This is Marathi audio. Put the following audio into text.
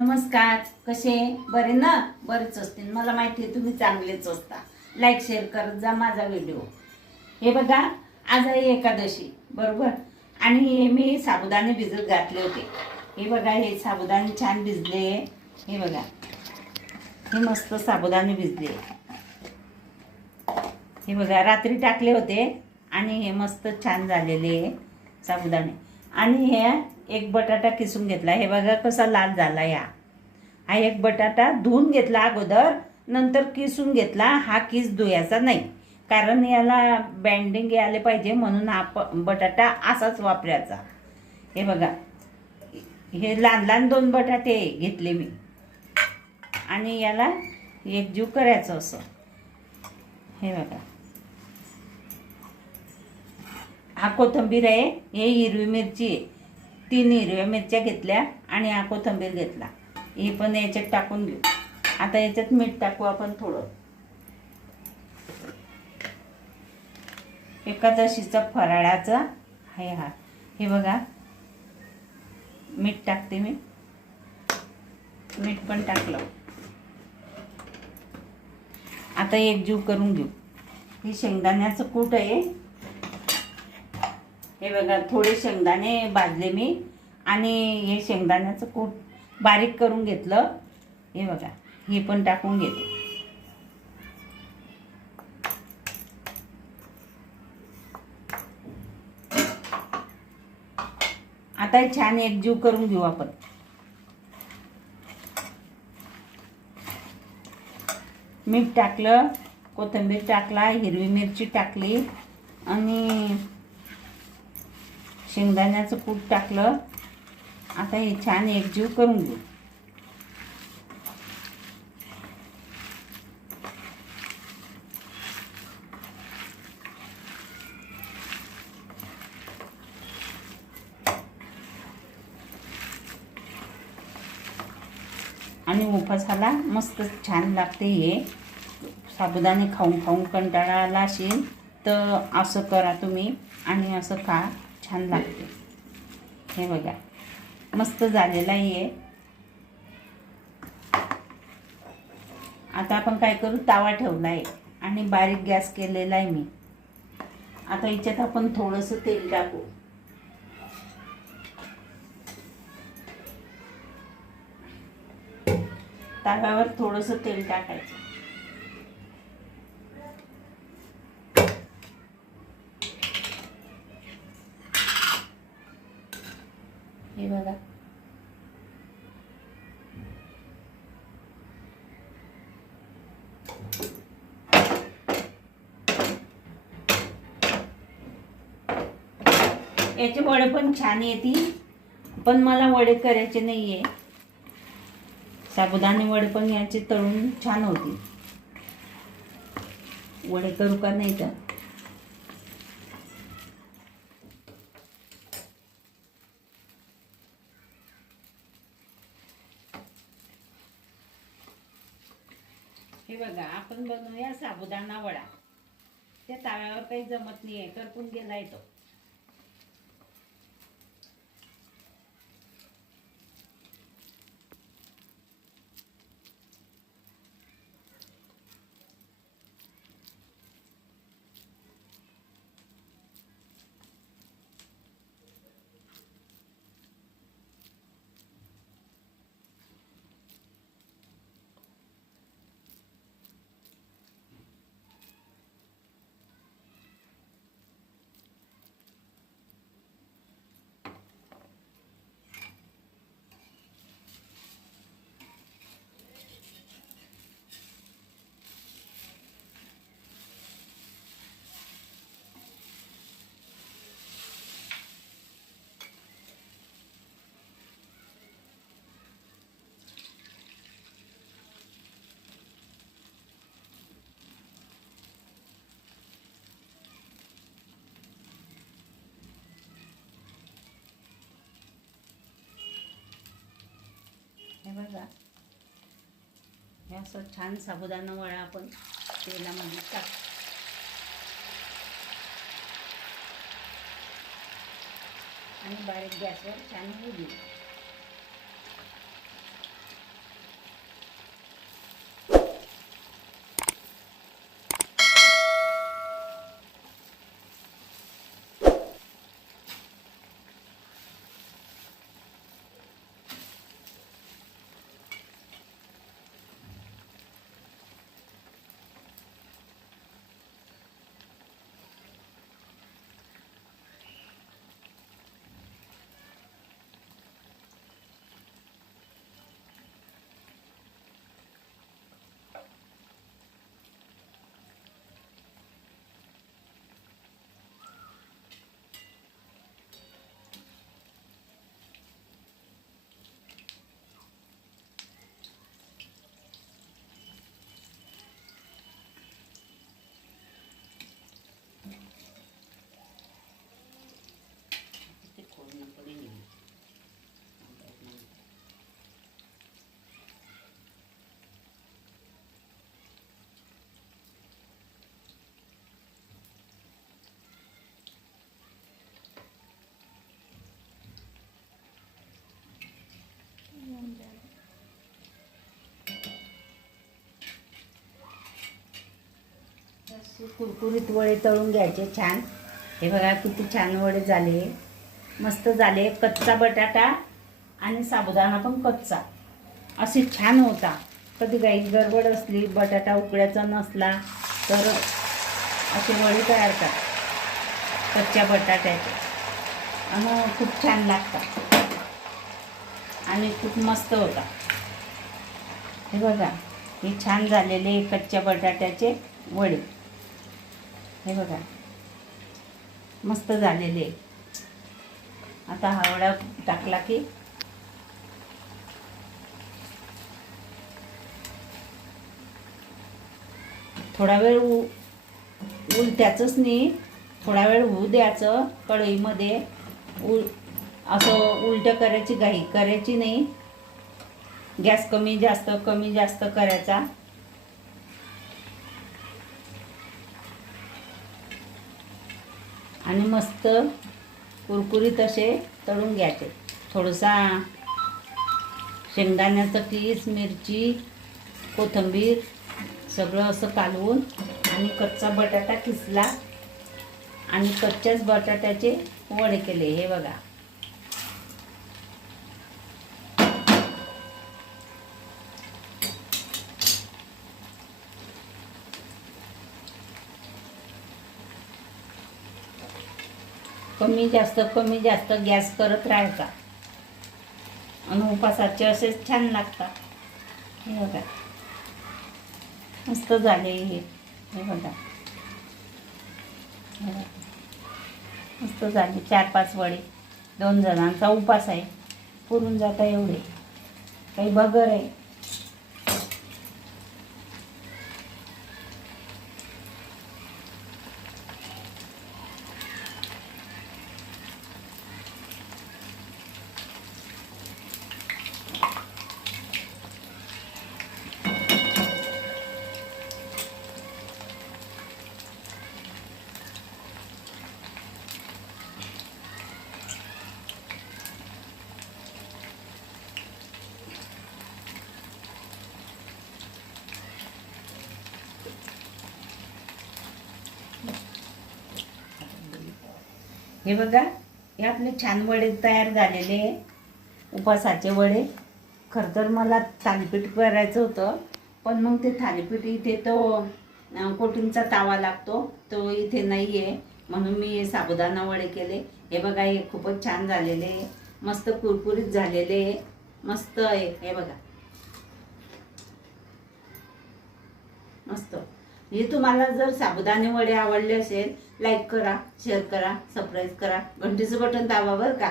नमस्कार कसे? बरे ना? बरेच असतील. मला माहिती आहे तुम्ही चांगलेच असता. लाईक शेअर करत जा माझा व्हिडिओ हे बघा आज आहे एकादशी बरोबर? आणि हे मी साबुदाणे भिजत घातले होते. हे बघा हे साबुदाणे छान भिजले. हे बघा. हे मस्त साबुदाणे भिजले. हे बघा रात्री टाकले होते आणि हे मस्त छान झालेले आहे साबुदाणे. आणि हे एक बटाटा किसून घेतला. हे बघा कसा लाल झाला या. हा एक बटाटा धुवून घेतला अगोदर नंतर किसून घेतला. हा किस धुयाचा नाही. कारण याला बँडिंग आले पाहिजे म्हणून हा प बटाटा असाच वापरायचा. हे बघा. हे लहान लहान दोन बटाटे घेतले मी. आणि याला एकजीव करायचं असं. हे बघा. हा कोथिंबीर आहे. हे हिरवी मिरची आहे. तीन हिरव्या मिरच्या घेतल्या आणि हा कोथंबीर घेतला. हे पण याच्यात टाकून घेऊ. आता याच्यात मीठ टाकू आपण थोडं. एकादशीचा फराळाचा आहे हा. हे बघा. मीठ टाकते मी. मीठ पण टाकलं. आता एकजीव करून घेऊ. हे शेंगदाण्याचं कूट आहे. हे बघा थोडे शेंगदाणे भाजले मी. आणि हे शेंगदाण्याचं कूट बारीक करून घेतलं. हे बघा हे पण टाकून घेते. आता छान एकजीव करून घेऊ आपण. मीठ टाकलं कोथिंबीर टाकला हिरवी मिरची टाकली. आणि शेंगदाण्याचं कूट टाकलं. आता हे छान एकजीव करून घेऊ. आणि उपासाला मस्त छान लागते हे. साबुदाणे खाऊन खाऊन कंटाळा आला असेल तर असं करा तुम्ही आणि असं खा. छान लागते. हे बघा मस्त झालेलं आहे. आता आपण काय करू? तावा ठेवला आहे आणि बारीक गॅस केलेला आहे मी. आता याच्यात आपण थोडंसं तेल टाकू. ताव्यावर थोडंसं तेल टाकायचं. हे बघा. याचे वडे पण छान येतील पण मला वडे करायचे नाही आहे साबुदाणे वडे पण याचे तळून छान होतील. वडे करू का नाही तर? हे बघा आपण बनवूया साबुदाणा वडा. त्या ताव्यावर काही जमत नाही आहे करपून गेलाय तो हे बघा. हे असं छान साबुदाणा वडा आपण तेलामध्ये टाक. आणि बारीक गॅसवर छान होऊ देऊ कुरकुरीत वडे तळून घ्यायचे छान. हे बघा किती छान वडे झाले. मस्त झाले. कच्चा बटाटा आणि साबुदाणा पण कच्चा. असे छान होता. कधी काही गडबड असली बटाटा उकड्याचा नसला तर असे वडे तयार कर. कच्च्या बटाट्याचे. आणि खूप छान लागतात आणि खूप मस्त होता. हे बघा हे छान झालेले कच्च्या बटाट्याचे वडे. हे बघा. मस्त झालेले. आता हावडा टाकला की थोडा वेळ उ उलट्याचंच नाही थोडा वेळ होऊ द्यायचं कढईमध्ये. उल असं उलटं करायची घाई करायची नाही. गॅस कमी जास्त कमी जास्त करायचा. आणि मस्त कुरकुरीत असे तळून घ्यायचे. थोडंसा शेंगदाण्याचं कीस मिरची कोथिंबीर सगळं असं कालवून आणि कच्चा बटाटा किसला आणि कच्च्याच बटाट्याचे वडे केले. हे बघा. कमी जास्त कमी जास्त गॅस करत राहायचा. आणि उपासाचे असेच छान लागतात. हे बघा. मस्त झाले हे. हे बघा. बघा. मस्त झाले चार पाच वडे. दोन जणांचा उपास आहे. पुरून जाता एवढे. काही बगर आहे. हे बघा हे आपले छान वडे तयार झालेले आहे. उपासाचे वडे. खरं तर मला थालीपीठ करायचं होतं पण मग ते थालीपीठ इथे तो कोटींचा कोटिंगचा तावा लागतो तो इथे नाही आहे म्हणून मी हे साबुदाणा वडे केले. हे बघा हे खूपच छान झालेले आहे. मस्त कुरकुरीत झालेले आहे. मस्त आहे. हे बघा. मस्त. हे तुम्हाला जर साबुदाणे वडे आवडले असेल लाईक करा शेअर करा सबस्क्राईब करा घंटीचं बटन दाबा बरं का.